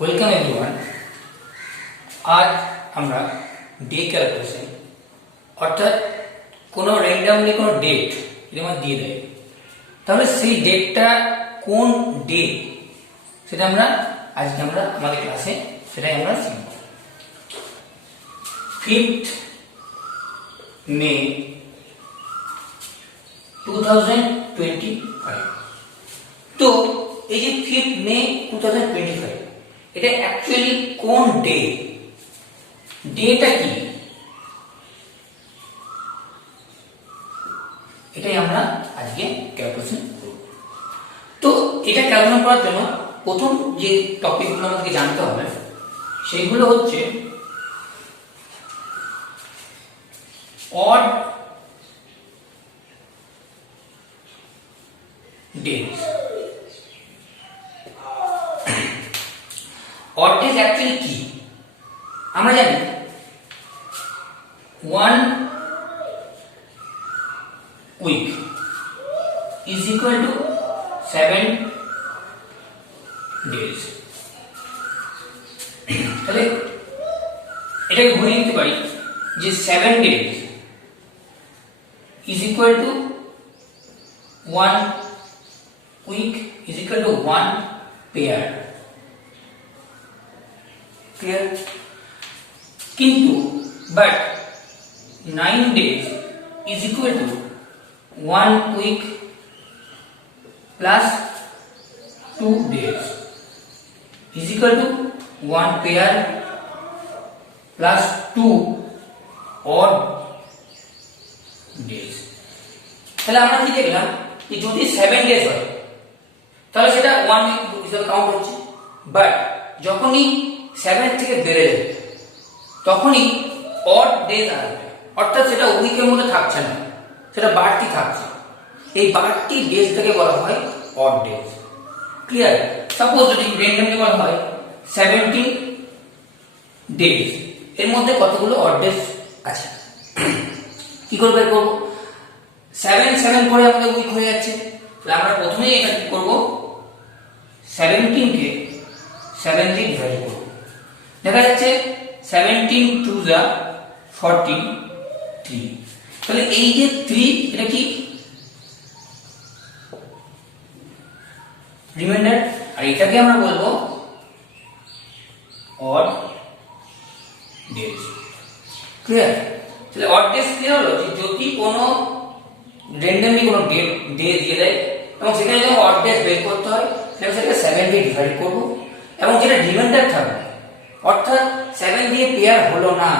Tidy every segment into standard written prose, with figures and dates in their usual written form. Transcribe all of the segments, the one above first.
Welcome everyone. আজ আমরা day calculation অর্থাৎ কোনো র্যান্ডমলি কোনো ডেট যদি আমার দিয়ে দেয় তাহলে সেই ডেটটা কোন ডে সেটা আজকে আমরা আমাদের ক্লাসে সেটাই আমরা শিখব। 5th মে 2025। তো এই যে 5th মে 2025 এটা অ্যাকচুয়ালি কোন ডে, ডেটা কি এটাই আমরা আজকে ক্যালকুলেশন করব। তো এটা ক্যালকুলেশন করার জন্য প্রথম যে টপিকগুলো আমাদেরকে জানতে হবে সেইগুলো হচ্ছে odd days. Odd days actually কি আমরা জানি 1 week is equal to 7 days। তাহলে এটাকে ঘুরিয়ে নিতে পারি যে 7 days is equal to 1 week is equal to 1 pair। Clear? কিন্তু but 9 days is equal to 1 week plus 2 days is equal to 1 pair plus 2 odd days। তাহলে আমরা কি দেখলাম যে যদি 7 days হয় তাহলে সেটা 1 week হিসেবে কাউন্ট হচ্ছে, বাট যখনই 7 থেকে বেড়ে যাবে তখনই অড ডেজ আসবে, অর্থাৎ সেটা উইকের মধ্যে থাকছে না, সেটা বাড়তি থাকছে। এই বাড়তি ডেজ থেকে বলা হয় অড ডেজ। ক্লিয়ার? সাপোজ যদি র্যান্ডমলি বলা হয় 17 ডেজ, এর মধ্যে কতগুলো অড ডেজ আছে, কি করে বের করব? 7 করে আমাদের উইক হয়ে যাচ্ছে, তাহলে আমরা প্রথমেই এটা কি করব, 17 কে 7 দিয়ে ডিভাইড করব। দেখা যাচ্ছে 17 2 যা 43। তাহলে এই যে 3 এটা কি রিমাইন্ডার, আর এটাকে আমরা বলবো অড ডেজ। ক্লিয়ার? তাহলে অড ডেজ ক্লিয়ার হলো যে যদি কোনো র্যান্ডমলি কোনো ডে দিয়ে দেয় এবং সেখানে যখন অড ডেজ বের করতে হয় তাহলে সেটাকে 7 দিয়ে ডিভাইড করব এবং যেটা রিমাইন্ডার থাকবে অর্থাৎ 7 দিয়ে পেয়ার হলো না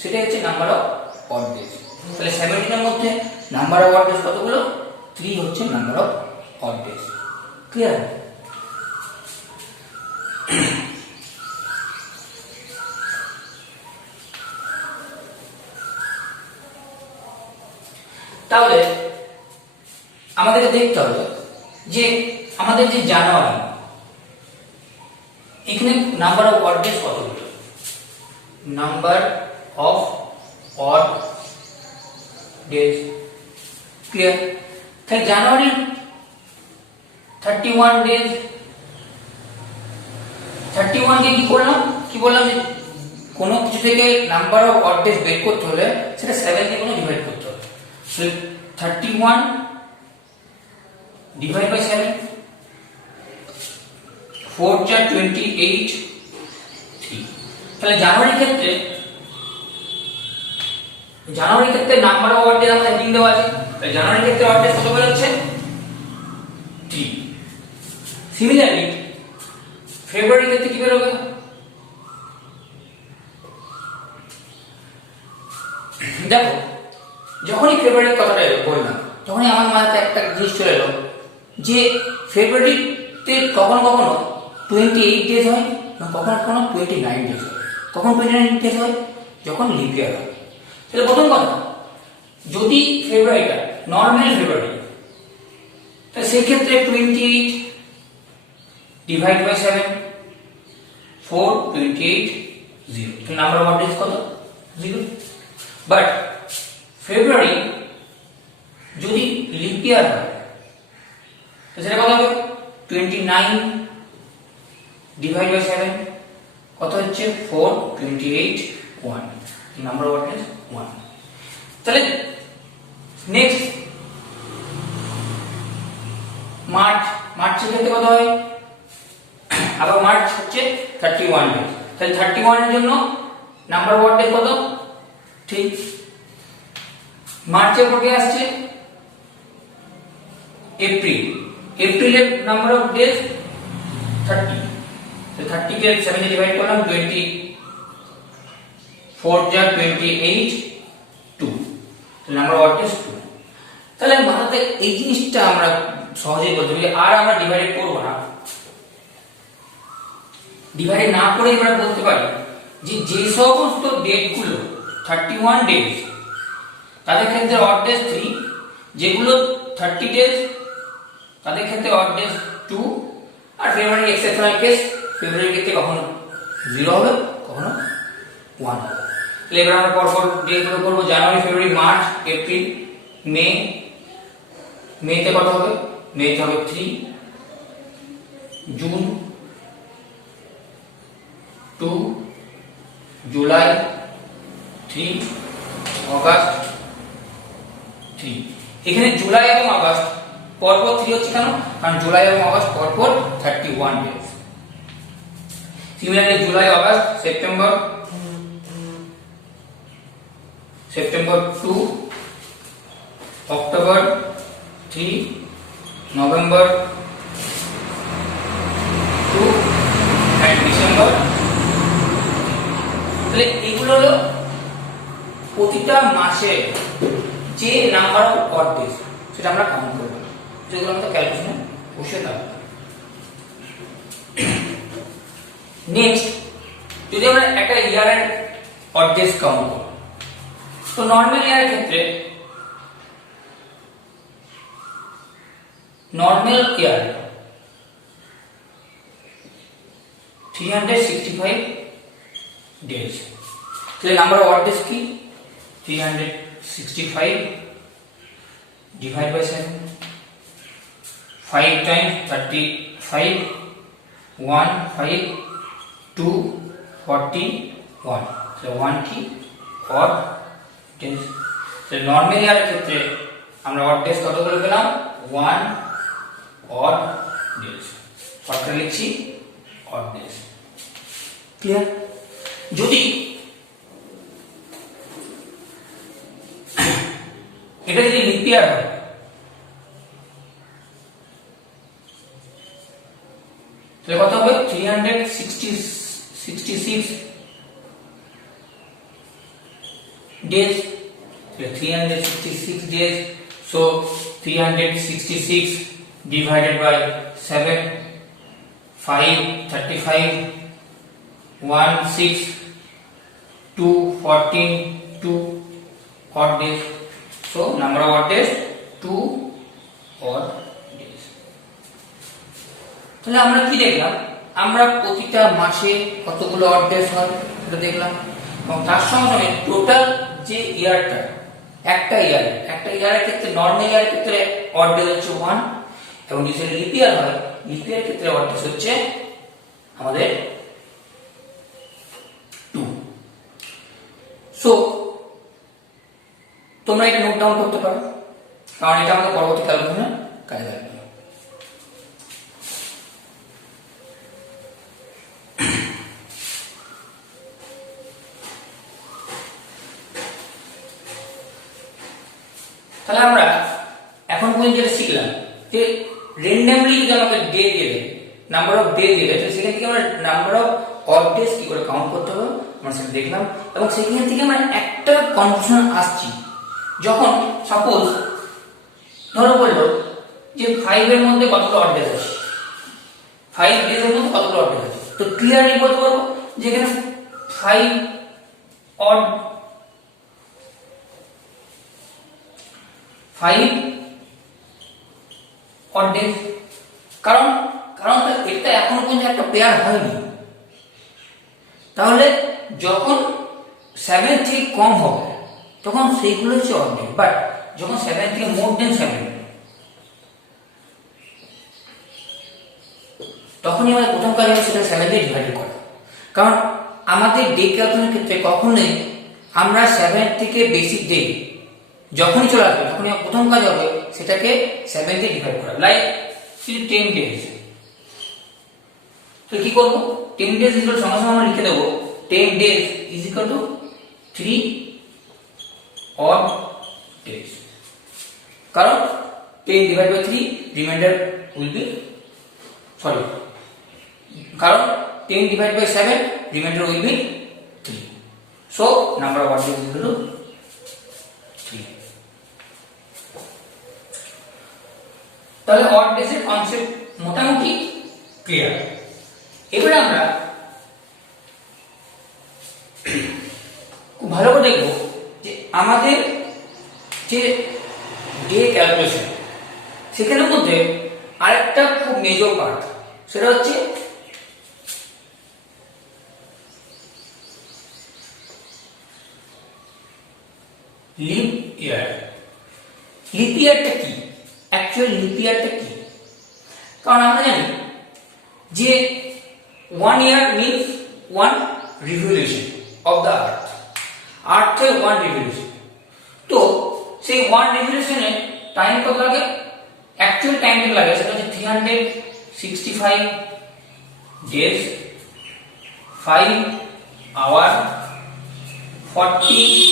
সেটা হচ্ছে নাম্বার অফ অড ডেজ। তাহলে 17 এর মধ্যে নাম্বার অফ অড ডেজ কতগুলো? 3 হচ্ছে number of odd days. Clear? তাহলে আমাদেরকে দেখতে হবে যে আমাদের যে জানুয়ারি এখানে নাম্বার অফ অড ডেজ কতগুলো? Number of odd days. Clear? তাহলে জানুয়ারি 31 ডেজ। 31 কে কি করলাম, কি বললাম যে কোনো কিছু থেকে নাম্বার অফ অড ডেজ বের করতে হলে সেটা 7 দিয়ে কোনো ডিভাইড করতে হবে। সো 31 ডিভাইড বাই 7, 4 যা 28 3। তাহলে জানুয়ারির ক্ষেত্রে নাম্বার অফ অড ডেজ আমাদের হেডিং দেওয়া আছে, তাহলে জানুয়ারির ক্ষেত্রে অড ডেজ কত বের হচ্ছে? 3। সিমিলারলি ফেব্রুয়ারির ক্ষেত্রে কি বের হবে? দেখো যখনই ফেব্রুয়ারির কথাটা বললাম তখনই আমার মাথায় একটা জিনিস চলে এলো যে ফেব্রুয়ারিতে কখনো কখনো 28 ডেজ হয়, কখনো কখনো 29 ডেজ হয়। কখন 29 ডেজ হয়? যখন লিপ ইয়ার হয়। তাহলে প্রথম কথা, যদি ফেব্রুয়ারিটা নর্মাল ফেব্রুয়ারি তাহলে সেক্ষেত্রে 28 divide by 7, 4 28 0। Number of days কত? 0। বাট ফেব্রুয়ারি যদি লিপ ইয়ার হয় তো সেটা কত হবে? 29 ডিভাইড বাই 7 কত হচ্ছে 4 28 1 নাম্বার অফ অড ডেজ 1। তাহলে নেক্সট মার্চের ক্ষেত্রে কত হয়, আবার মার্চ হচ্ছে 31 ডেজ, তাহলে 31 এর জন্য নাম্বার অফ অড ডেজ কত, ঠিক মার্চের পরে আসছে এপ্রিলের নাম্বার অফ ডেজ 30, তো 30 কে 7 দিয়ে ডিভাইড করলাম 24 যা 28 2, তো নাম্বার অফ ডেজ 2। তাহলে মাথাতে এই জিনিসটা আমরা সহজেই বলতে পারি, আর আমরা ডিভাইড করব না, ডিভাইড না করে আমরা বলতে পারি যে যে সমস্ত ডেটগুলো 31 ডেজ তাদের ক্ষেত্রে অড ডেজ 3, যেগুলো 30 ডেজ তাদের ক্ষেত্রে অড ডেজ 2, আর ফেব্রুয়ারি এক্সেপশনাল কেস, ফেব্রুয়ারির ক্ষেত্রে কখনো 0 হবে কখনো 1 হবে। তাহলে এবার আমরা পরপর ডেটগুলো করব, জানুয়ারি ফেব্রুয়ারি মার্চ এপ্রিল মে, মেতে কত হবে, মেতে হবে 3, জুন 2, জুলাই 3, অগাস্ট 3। এখানে জুলাই এবং আগস্ট পরপর 3 হচ্ছে কেন, কারণ জুলাই এবং আগস্ট পরপর 31 days. Similarly July August September 2, October 3, November 2 and December. তাহলে এগুলো হলো প্রতিটা মাসে যে নাম্বার অফ অড ডেজ সেটা আমরা কাউন্ট করব, যেগুলো আমাদের ক্যালকুলেশনে বসে থাকবে। নেক্সট যদি আমরা একটা ইয়ারের অড ডেজ কাউন্ট করি, তো নরমাল ইয়ারের ক্ষেত্রে নরমাল ইয়ার 365 ডেজ, তাহলে নাম্বার অফ অড ডেজ কি 365 ডিভাইড বাই 7, 5 টাইমস 35 1 5 2 41, so 1 কি অড ডেজ। তাহলে নরমাল ইয়ারের ক্ষেত্রে আমরা অড ডেজ কতগুলো পেলাম, 1 অড ডেজ, অর্থাৎ লিখছি অড ডেজ। ক্লিয়ার? যদি এটা যদি লিপ ইয়ার হয় তাহলে কত হবে 366 days, 366 days, so 366 divided by 7, 5 35 1 6 2 14 2 odd days, so number of odd days 2 odd days। তাহলে আমরা কি দেখলাম, আমরা প্রতিটা মাসে কতগুলো অড ডেজ হয় সেটা দেখলাম, এবং তার সঙ্গে সঙ্গে টোটাল যে ইয়ারটা একটা ইয়ারের ক্ষেত্রে নরমাল ইয়ারের ক্ষেত্রে অড ডেজ হচ্ছে 1, এবং যদি লিপ ইয়ার হয় লিপ ইয়ারের ক্ষেত্রে অড ডেজ হচ্ছে আমাদের 2। সো তোমরা এটা নোট ডাউন করতে পারো, কারণ এটা আমাদের পরবর্তী ক্যালকুলেশনে কাজে লাগবে। তাহলে আমরা এখন পর্যন্ত যেটা শিখলাম যে র্যান্ডমলি যদি আমাকে ডে দেবে, নাম্বার অফ ডে দেবে, তো সেখান থেকে আমরা নাম্বার অফ অড ডেজ কি করে কাউন্ট করতে হবে আমরা সেটা দেখলাম, এবং সেখান থেকে আমরা একটা কনফিউশন আসছি, যখন সাপোজ ধরো বললো যে 5 এর মধ্যে কতগুলো অড ডেজ আছে, 5 ডেজ এর মধ্যে কতগুলো অড ডেজ আছে, তো ক্লিয়ারলি বলতে পারবো যে এখানে 5 অড 5 অড ডেজ, কারণ এটা এখনো পর্যন্ত একটা পেয়ার হয়নি। তাহলে যখন 7 থেকে কম হবে তখন সেইগুলো হচ্ছে অড ডেজ, বাট যখন 7 থেকে মোর দেন 7 তখনই আমাদের প্রথম কাজ হবে সেটা 7 দিয়ে ডিভাইড করা। কারণ আমাদের ডে ক্যালকুলেশনের ক্ষেত্রে কখনোই আমরা 7 থেকে বেশি ডে যখনই চলে আসবে তখনই প্রথম কাজ হবে সেটাকে 7 দিয়ে ডিভাইড করা। লাইক 10 ডেজ, তো কি করবো, 10 ডেজ ইকুয়াল সঙ্গে সঙ্গে আমরা লিখে দেবো 10 days is equal to 3 odd days, কারণ 10 divide by 3 remainder will be কারণ 10 divide by 7 remainder will be 3, so number of odd days is equal to 3. তাহলে odd days এর কনসেপ্ট মোটামুটি ক্লিয়ার। এবারে আমরা খুব ভালো করে দেখব যে আমাদের যে ডে ক্যালকুলেশন সেখানের মধ্যে আরেকটা খুব মেজর পার্ট, সেটা হচ্ছে লিপ ইয়ার। লিপ ইয়ারটা কি, অ্যাকচুয়াল লিপ ইয়ারটা কি? কারণ আমরা জানি যে 1 year means 1 revolution of the earth, আর্থের 1 revolution। তো সেই 1 revolution-এ টাইম কত লাগে, অ্যাকচুয়াল টাইম কত লাগে, সেটা হচ্ছে 365 days 5 hour 48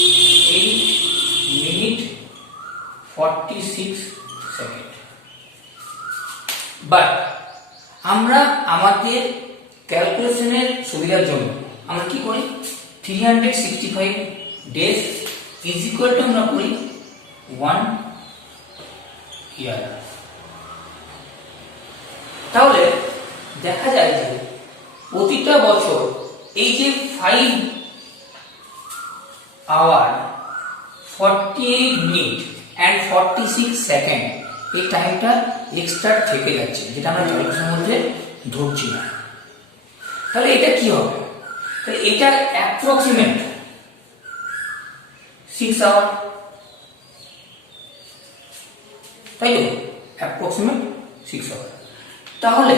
minute 46 second। But আমরা আমাদের ক্যালকুলেশনের সুবিধার জন্য আমরা কি করি, 365 ডেজ ইজ ইকুয়াল টু আমরা করি 1 ইয়ার। তাহলে দেখা যায় যে প্রতিটা বছর এই যে 5 hour 48 মিনিট and 46 সেকেন্ড এই টাইমটা এক্সট্রা থেকে যাচ্ছে, যেটা আমরা ক্যালকুলেশনের মধ্যে ধরছি না। তাহলে এটা কি হবে, তাহলে এটা অ্যাপ্রক্সিমেট 6 আওয়ার, তাই তো, অ্যাপ্রক্সিমেট 6 আওয়ার। তাহলে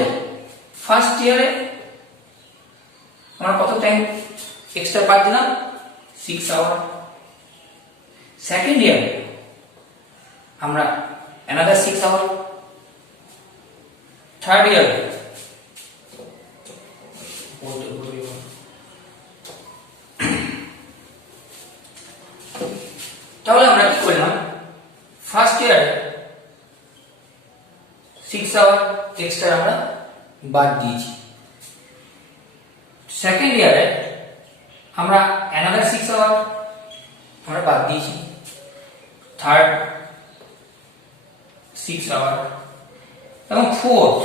ফার্স্ট ইয়ারে আমরা কত টাইম এক্সট্রা পার দিলাম, 6 আওয়ার। সেকেন্ড ইয়ারে আমরা another 6 hour, third year তাহলে আমরা কি করলাম, ফার্স্ট ইয়ার 6 আওয়ার এক্সট্রা আমরা বাদ দিয়েছি, সেকেন্ড ইয়ারে আমরা another 6 আওয়ার আমরা বাদ দিয়েছি, থার্ড 6 আওয়ার এবং ফোর্থ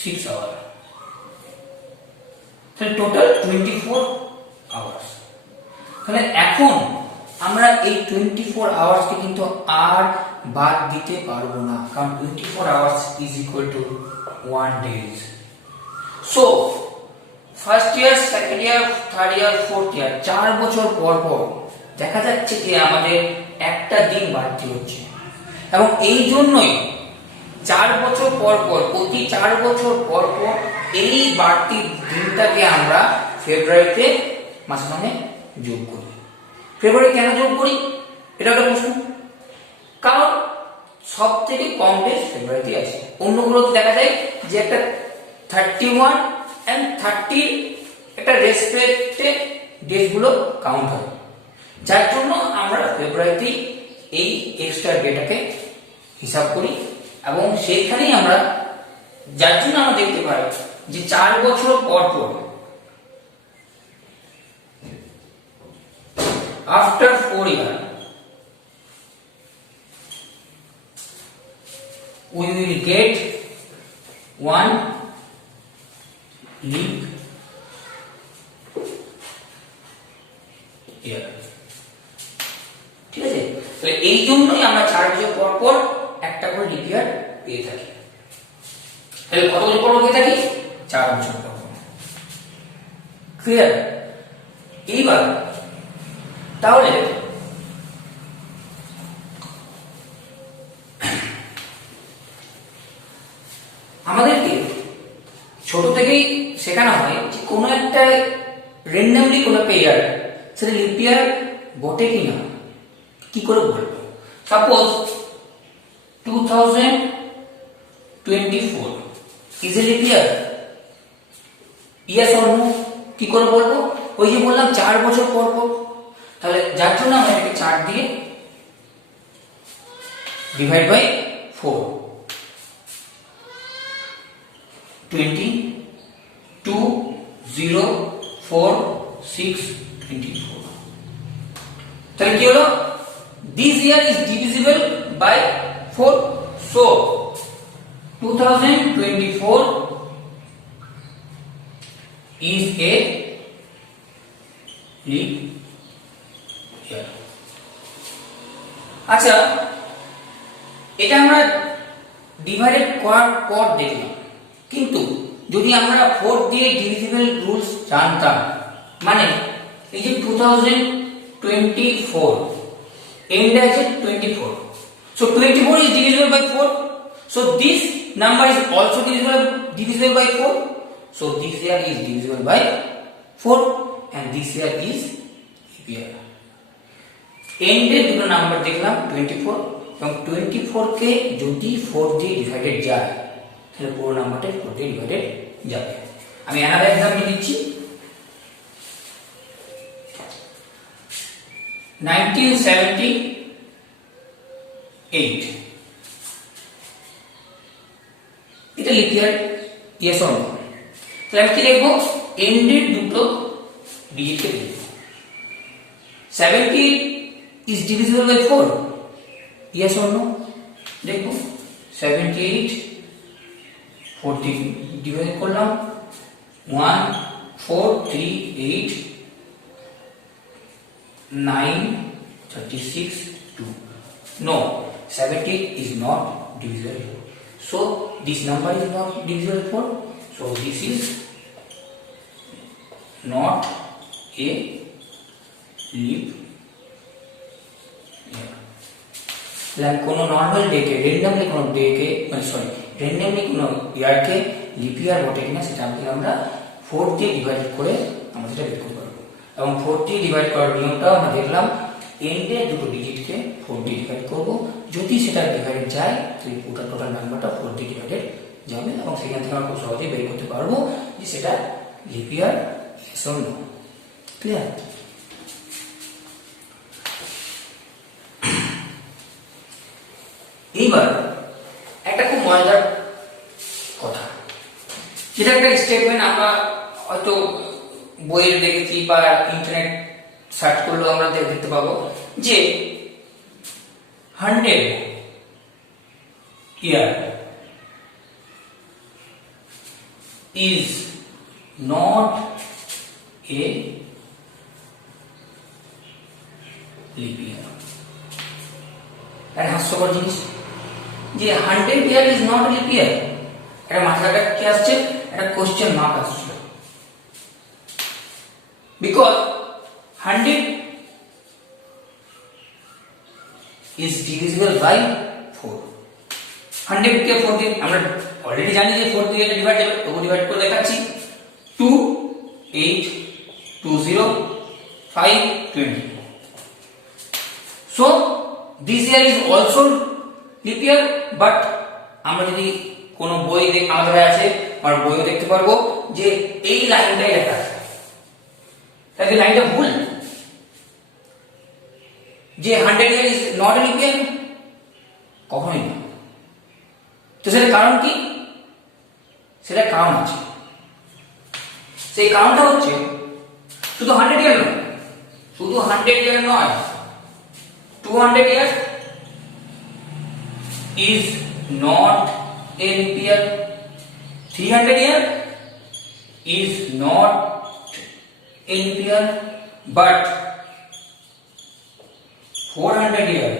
6 আওয়ার, তাহলে টোটাল 24 আওয়ার্স। তাহলে এখন আমরা এই 24 আওয়ার্সকে কিন্তু আর বাদ দিতে পারবো না, কারণ 24 hours is equal two 1 days. So first year, second year, third year, fourth year 4 বছর পর পর দেখা যাচ্ছে যে আমাদের একটা দিন বাড়তি হচ্ছে, এবং এই জন্যই 4 বছর পর পর, প্রতি 4 বছর পর পর এই বাড়তি দিনটাকে আমরা ফেব্রুয়ারিতে মাসের সঙ্গে যোগ করি। ফেব্রুয়ারি কেন যোগ করি, এটা একটা প্রশ্ন। কারণ সব থেকে কম ডেজ ফেব্রুয়ারিতে আছে, অন্যগুলোতে দেখা যায় যে একটা 31 and 30 একটা রেসপেক্টে ডেজগুলো কাউন্ট হয়, যার জন্য আমরা ফেব্রুয়ারিতে এই এক্সট্রা ডেটাকে হিসাব করি, এবং সেইখানেই আমরা, যার জন্য আমরা দেখতে পাই যে 4 বছর পর পর, after 4 years we will get 1 leap year। ঠিক আছে, তাহলে এই জন্যই আমরা 4 বছর পর পর একটা করে লিপ ইয়ার পেয়ে থাকি। তাহলে কত বছর পর পেয়ে থাকি, 4 বছর পর। ক্লিয়ার? এইবার তাহলে আমাদেরকে ছোট থেকেই শেখানো হয় যে কোনো একটা র্যান্ডমলি কোনো একটা ইয়ার সেটা লিপ ইয়ার বটে কি না, কি করে বলবো। Suppose 2024 is a leap year, yes or no, কি করে বলবো? ওই যে বললাম 4 বছর পর পর, তাহলে যার জন্য আমরা এটাকে 4 দিয়ে ডিভাইড বাই 4, 22 0 4 6 24। তাহলে কি হলো? This year is divisible by 4, so 2024 is a leap year। আচ্ছা, এটা আমরা ডিভাইডেড করার পর দেখলাম, কিন্তু যদি আমরা 4 দিয়ে ডিভিজিবল রুলস জানতাম, মানে এই যে 2024 end as 24, so 24 is divisible by 4, so this number is also divisible by 4, so this year is divisible by 4 and this year is leap year। end এর দুটো নাম্বার দেখলাম 24 এবং 24 কে যদি 4 দিয়ে ডিভাইডেড যায় তাহলে পুরো নাম্বারটা 4 দিয়ে ডিভাইডেড যাবে। আমি অ্যানাদার एग्जांपल দিচ্ছি। 1978 এটা leap year, yes or no? তাহলে আমি কি লিখবো? এন্ড এর দুটো ডিজিট কে লিখব। 70 is divisible by 4, yes or no? দেখো 78 4 দিয়ে ডিভাইড করলাম, 1 4 3 8 9 36 2, no, 70 is not divisible, so this number is not divisible by 4, so this is not a leap year। কোনো নর্মাল ডে কে র্যান্ডমলি কোনো ডে কে randomly কোনো ইয়ার কে lip ইয়ার বটে কিনা সেটা আমরা 4 দিয়ে ডিভাইড করে আমরা সেটা বের করতে পারবো। এবং 4 দিয়ে ডিভাইড করার নিয়মটাও আমরা দেখলাম, এন্ডে দুটো ডিজিটকে 4 দিয়ে ডিভাইড করব, যদি সেটা ডিভাইড যায় তাহলে পুরো টোটাল নাম্বারটা 4 দিয়ে ডিভাইডেড যাবে এবং সেখান থেকে আমরা খুব সহজেই বের করতে পারবো যে সেটা leap year yes or no. Clear? এইবার একটা খুব মজাদার কথা, যেটা একটা স্টেটমেন্ট আমরা হয়তো বইয়ে দেখেছি বা ইন্টারনেট সার্চ করলেও আমরা দেখতে পাবো যে 100 year is not a leap year। একটা হাস্যকর জিনিস যে 100 year is not a leap year, এটা মাথাটা কি আসছে? একটা কোশ্চেন মার্ক আসছে, because 100 is divisible by 4। 100 কে 4 দিয়ে আমরা অলরেডি জানি যে 4 দিয়ে এটা ডিভাইড যাবে, তবু ডিভাইড করে দেখাচ্ছি। 2 8 20 5 20, so this year is also leap year, but আমরা যদি কোনো বই আমাদের আছে আর বইও দেখতে পারবো যে এই লাইনটাই লেখা আছে, তাহলে লাইনটা ভুল যে 100 year is not a leap year, কখনোই না। তো সেটার কারণ কি? সেটার কারণ আছে, সেই কারণটা হচ্ছে শুধু 100 year নয়, শুধু 100 year নয়, 200 year is not a leap year, 300 year is not a leap year, but 400 year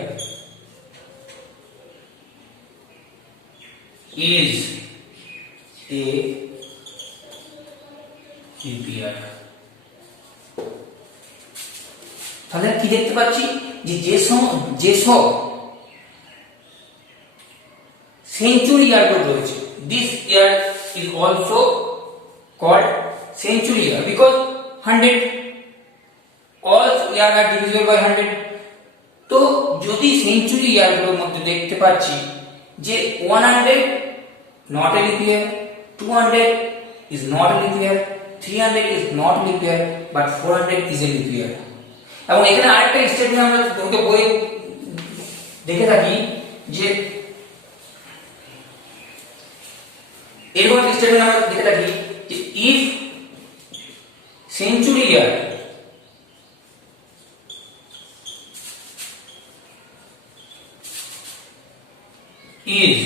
is a leap year। তাহলে কি দেখতে পাচ্ছি যে যেসব সেঞ্চুরি ইয়ার রয়েছে, this year is also called century year because 100 all year are divisible by 100. তো যদি century ইয়ারগুলোর মধ্যে দেখতে পাচ্ছি যে 100 not a leap year, 200 is not a leap year, 300 is not a leap year, but 400 is a leap year. এবং এখানে আরেকটা statement আমরা তোমাকে বই দেখে থাকি যে এরকম একটা স্টেটমেন্ট আমরা দেখে থাকি যে if century year is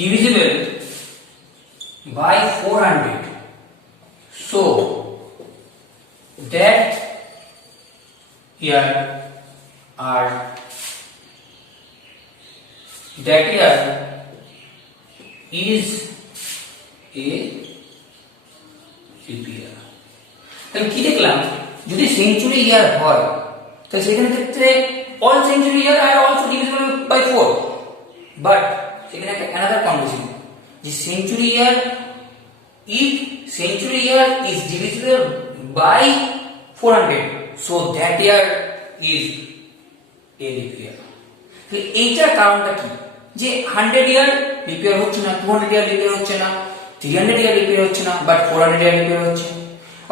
divisible by 400, so that year is a leap year. তাহলে কি দেখলাম যদি সেঞ্চুরি ইয়ার হয় তাহলে সেখানে ক্ষেত্রে all century year are also divisible by 4, but সেখানে একটা another condition যে century year if century year is divisible by 400, so that year is a leap year. তো এইটার কারণটা কি যে 100 ইয়ার লিপ ইয়ার হচ্ছে না, 200 ইয়ার লিপ ইয়ার হচ্ছে না, 300 ইয়ার লিপ ইয়ার হচ্ছে না, বাট 400 ইয়ার লিপ ইয়ার হচ্ছে,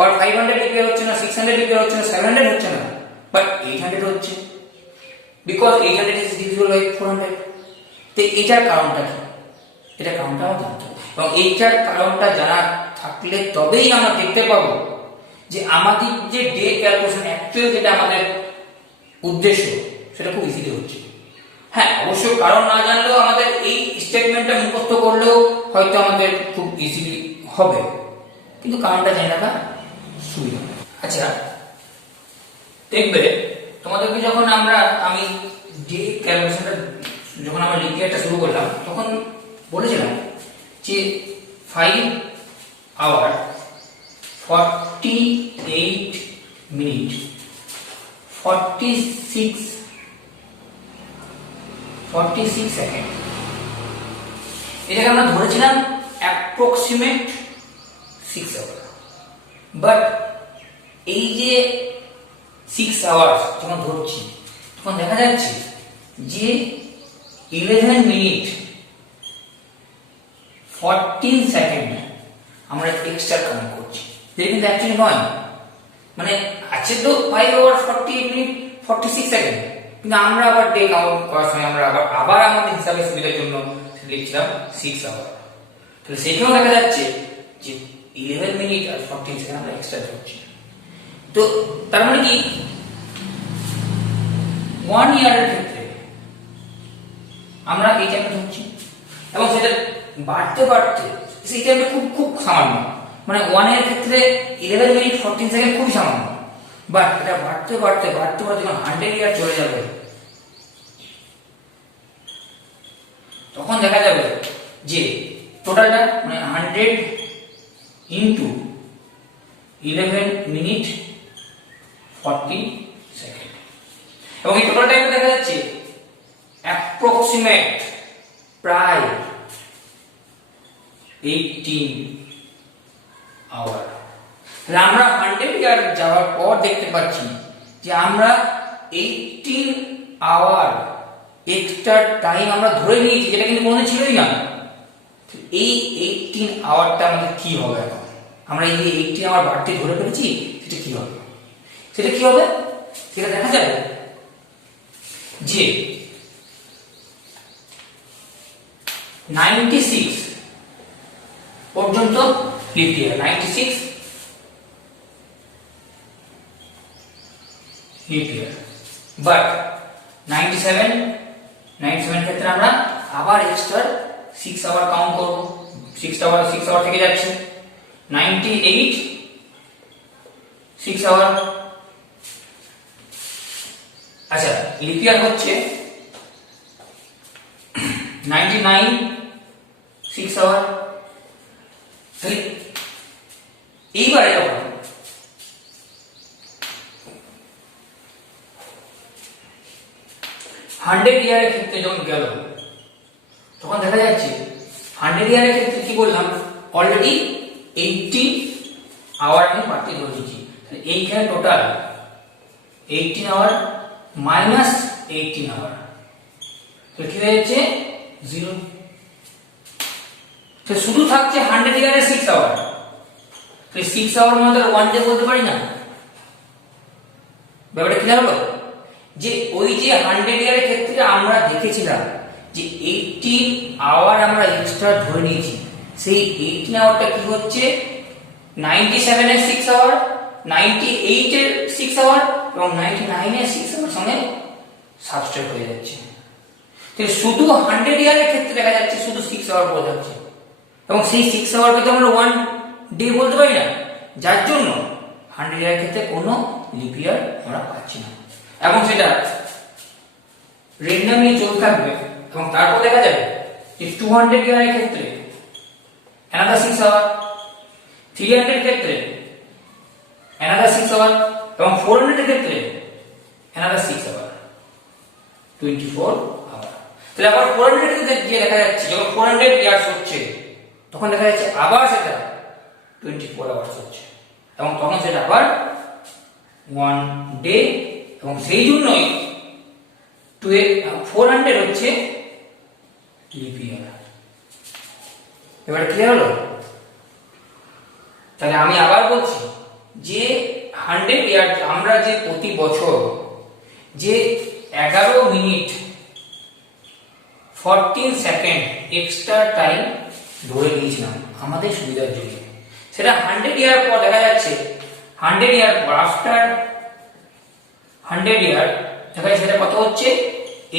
আর 500 লিপ ইয়ার হচ্ছে না, 600 লিপ ইয়ার হচ্ছে না, 700 হচ্ছে না, বাট 800 হচ্ছে, বিকজ 800 is divisible by 400. তো এটার কারণটা কি, এটা কারণটা আমরা জানতে হবে, এবং এইটার কারণটা জানা থাকলে তবেই আমরা দেখতে পাবো যে আমাদের যে ডে ক্যালকুলেশন অ্যাকচুয়াল যেটা আমাদের উদ্দেশ্য সেটা খুব ইজিলি হচ্ছে। হ্যাঁ, অবশ্যই কারণ না জানলেও আমাদের এই স্টেটমেন্টটা মুখস্থ করলেও হয়তো আমাদের খুব ইজিলি হবে, কিন্তু কারণটা জেনে রাখা সুবিধা। আচ্ছা, দেখবে তোমাদেরকে যখন আমি ডে ক্যালকুলেশনটা যখন আমরা লিপ ইয়ারটা শুরু করলাম তখন বলেছিলাম যে 5 hour 48 minute 46 সেকেন্ড, এটাকে আমরা ধরেছিলাম অ্যাপ্রক্সিমেট 6 আওয়ার। বাট এই যে 6 আওয়ার্স যখন ধরছি তখন দেখা যাচ্ছে যে 11 মিনিট 14 সেকেন্ড আমরা এক্সট্রা কাউন্ট করছি, যেটা কিন্তু অ্যাকচুয়ালি নয়। মানে আছে তো 5 আওয়ার 48 মিনিট 46 সেকেন্ড, কিন্তু আমরা আবার ডে কাউন্ট করার সময় আমরা আবার আমাদের হিসাবে সুবিধার জন্য লিখছিলাম 6 আওয়ার। তাহলে সেখানেও দেখা যাচ্ছে যে 11 মিনিট আর 14 সেকেন্ড আমরা এক্সট্রা ধরছি। তো তার মানে কি 1 ইয়ারের ক্ষেত্রে আমরা এই টাইমটা ধরছি এবং সেটা বাড়তে বাড়তে সেই টাইমটা খুব সামান্য, মানে 1 এর ক্ষেত্রে 11 মিনিট 14 সেকেন্ড খুবই সামান্য, বাট এটা বাড়তে বাড়তে যখন 100 ইয়ার চলে যাবে তখন দেখা যাবে যে টোটালটা মানে 100 ইন্টু 11 মিনিট 14 সেকেন্ড, এবং এই টোটাল টাইমটা দেখা যাচ্ছে অ্যাপ্রক্সিমেট প্রায় 18 আওয়ার। তাহলে আমরা 100 ইয়ার যাওয়ার পর দেখতে পাচ্ছি যে আমরা 18 আওয়ার এক্সট্রা টাইম আমরা ধরে নিয়েছি, যেটা কিন্তু কোনোদিন ছিলই না। এই 18 আওয়ারটা আমাদের কি হবে এখন, আমরা এই যে 18 আওয়ার বাড়তি ধরে ফেলেছি সেটা কি হবে, সেটা দেখা যাবে যে 96 পর্যন্ত lip year, 96 lip year, but 97 ক্ষেত্রে আমরা আবার এক্সট্রা 6 আওয়ার কাউন্ট করব, 6 আওয়ার থেকে যাচ্ছে 98 6 আওয়ার। আচ্ছা, লিপ ইয়ার হচ্ছে 99 6 আওয়ার। তাহলে এইবারে যখন 100 ইয়ারের ক্ষেত্রে যখন গেল তখন দেখা যাচ্ছে 100 ইয়ারের ক্ষেত্রে কি বললাম, অলরেডি 80 আওয়ার আমি বাড়তি ধরে দিচ্ছি, তাহলে এইখানে টোটাল 18 আওয়ার মাইনাস 18 আওয়ার, তো কি হয়ে যাচ্ছে 0। তো শুধু থাকছে 100 ইয়ারে 6 আওয়ার, তো 6 আওয়ার মধ্যে 1 ডে বলতে পারি না। ব্যাপারটা ক্লিয়ার হলো, যে ওই যে 100 ইয়ারের ক্ষেত্রে আমরা দেখেছিলাম যে 18 আওয়ার আমরা এক্সট্রা ধরে নিয়েছি, সেই 18 আওয়ারটা কি হচ্ছে 97 এর 6 আওয়ার, 98 এর 6 আওয়ার এবং 99 এর 6 আওয়ার সঙ্গে সাবস্ট্রাক্ট হয়ে যাচ্ছে। তো শুধু 100 ইয়ারের ক্ষেত্রে দেখা যাচ্ছে শুধু 6 আওয়ার পড়ে যাচ্ছে, এবং সেই 6 আওয়ারকে তো আমরা 1 ডে বলতে পারি না, যার জন্য 100 ইয়ারের ক্ষেত্রে কোনো লিপ ইয়ার আমরা পাচ্ছি না, এবং সেটা র্যান্ডমলি চলতে থাকবে। এবং তারপর দেখা যাবে যে 200 ইয়ারের ক্ষেত্রে another 6 আওয়ার, 300 এর ক্ষেত্রে another 6 আওয়ার এবং 400 এর ক্ষেত্রে another 6 আওয়ার, 24 আওয়ার। তাহলে আবার 400 এর ক্ষেত্রে গিয়ে দেখা যাচ্ছে যখন 400 ইয়ার্স হচ্ছে তখন দেখা যাচ্ছে আবার সেটা 24 আওয়ার্স হচ্ছে, এবং তখন সেটা আবার 1 ডে, এবং সেই জন্যই 400 হচ্ছে লিপ ইয়ার। এবার ক্লিয়ার হলো? তাহলে আমি আবার বলছি যে 100 ইয়ার আমরা যে প্রতি বছর যে 11 মিনিট 14 সেকেন্ড এক্সট্রা টাইম ধরে নিয়েছিলাম আমাদের সুবিধার জন্য, সেটা 100 ইয়ার পর দেখা যাচ্ছে 100 ইয়ার পর আফটার 100 ইয়ার দেখা যাচ্ছে সেটা কত হচ্ছে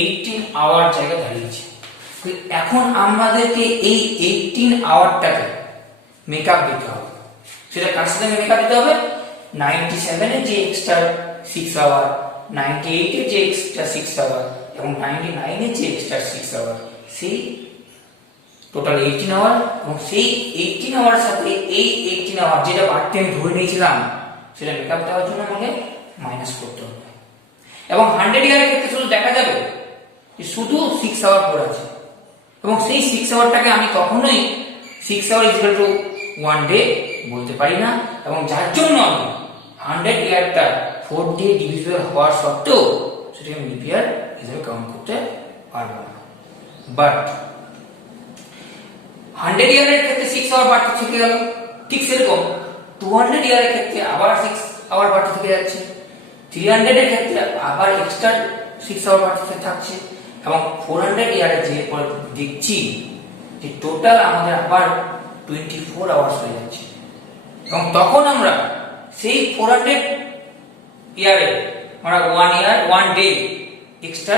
18 আওয়ার জায়গায় দাঁড়িয়েছে। এখন আমাদেরকে এই 18 আওয়ারটাকে মেকআপ দিতে হবে। সেটা কার সাথে মেকআপ দিতে হবে? 97 এর যে এক্সট্রা 6 আওয়ার, 98 এর যে এক্সট্রা 6 আওয়ার এবং 99 এর যে এক্সট্রা 6 আওয়ার, সেই টোটাল 18 আওয়ার, এবং সেই 18 আওয়ার সাথে এই 18 আওয়ার যেটা বাড়তি আমি ধরে নিয়েছিলাম সেটা মেকআপ দেওয়ার জন্য আমাকে মাইনাস করতে হবে। এবং 100 ইয়ারের ক্ষেত্রে শুধু দেখা যাবে যে শুধু 6 আওয়ার পড়ে আছে, এবং সেই 6 আওয়ারটাকে আমি কখনোই 6 আওয়ার ইকুয়াল টু 1 ডে বলতে পারি না, এবং যার জন্য আমি 100 ইয়ারটা 4 ডে ডিভিজিবল হওয়ার সত্ত্বেও সেটাকে আমি লিপ ইয়ার হিসেবে কাউন্ট করতে পারবো না। বাট 100 ইয়ারের ক্ষেত্রে 6 আওয়ার বাড়তে থেকে গেল, ঠিক সেরকম 200 ইয়ারের ক্ষেত্রে আবার 6 আওয়ার বাড়তে থেকে যাচ্ছে, 300 এর ক্ষেত্রে আবার এক্সট্রা 6 আওয়ার বাড়তে থাকছে, এবং 400 ইয়ারে যে পর দেখছি যে টোটাল আমাদের আবার 24 আওয়ার্স হয়ে যাচ্ছে, এবং তখন আমরা সেই 400 ইয়ারে আমরা 1 ডে এক্সট্রা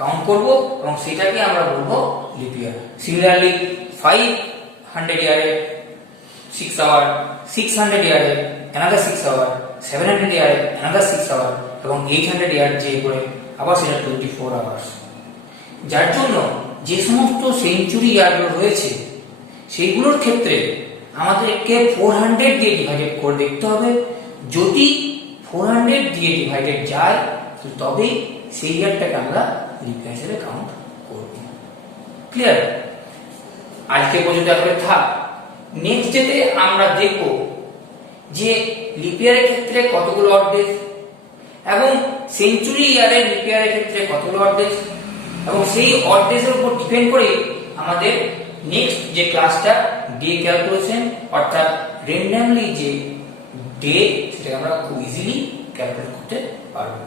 কাউন্ট করব, এবং সেটাকে আমরা বলবো লিপ ইয়ার। সিমিলারলি 500 ইয়ারে 6 আওয়ার, 600 ইয়ারে another 6 আওয়ার, 700 ইয়ারে another 6 আওয়ার, এবং 800 ইয়ার যে করে আবার সেটা 24 আওয়ার্স। যার জন্য যে সমস্ত সেঞ্চুরি ইয়ারগুলো রয়েছে সেইগুলোর ক্ষেত্রে আমাদেরকে 400 দিয়ে ডিভাইডেড করে দেখতে হবে। যদি 400 দিয়ে ডিভাইডেড যায় তবেই সেই ইয়ারটাকে আমরা লিপ ইয়ার হিসেবে কাউন্ট করব। ক্লিয়ার? আজকে পর্যন্ত আসলে থাক। নেক্সট ডেতে আমরা দেখব যে লিপ ইয়ারের ক্ষেত্রে কতগুলো অড ডেজ, এবং সেঞ্চুরি ইয়ারের লিপ ইয়ারের ক্ষেত্রে কতগুলো অড ডেজ, এবং সেই অড ডেজের উপর ডিপেন্ড করে আমাদের নেক্সট যে ক্লাসটা ডে ক্যালকুলেশন, অর্থাৎ র্যান্ডমলি যে ডে সেটাকে আমরা খুব ইজিলি ক্যালকুলেট করতে পারবো।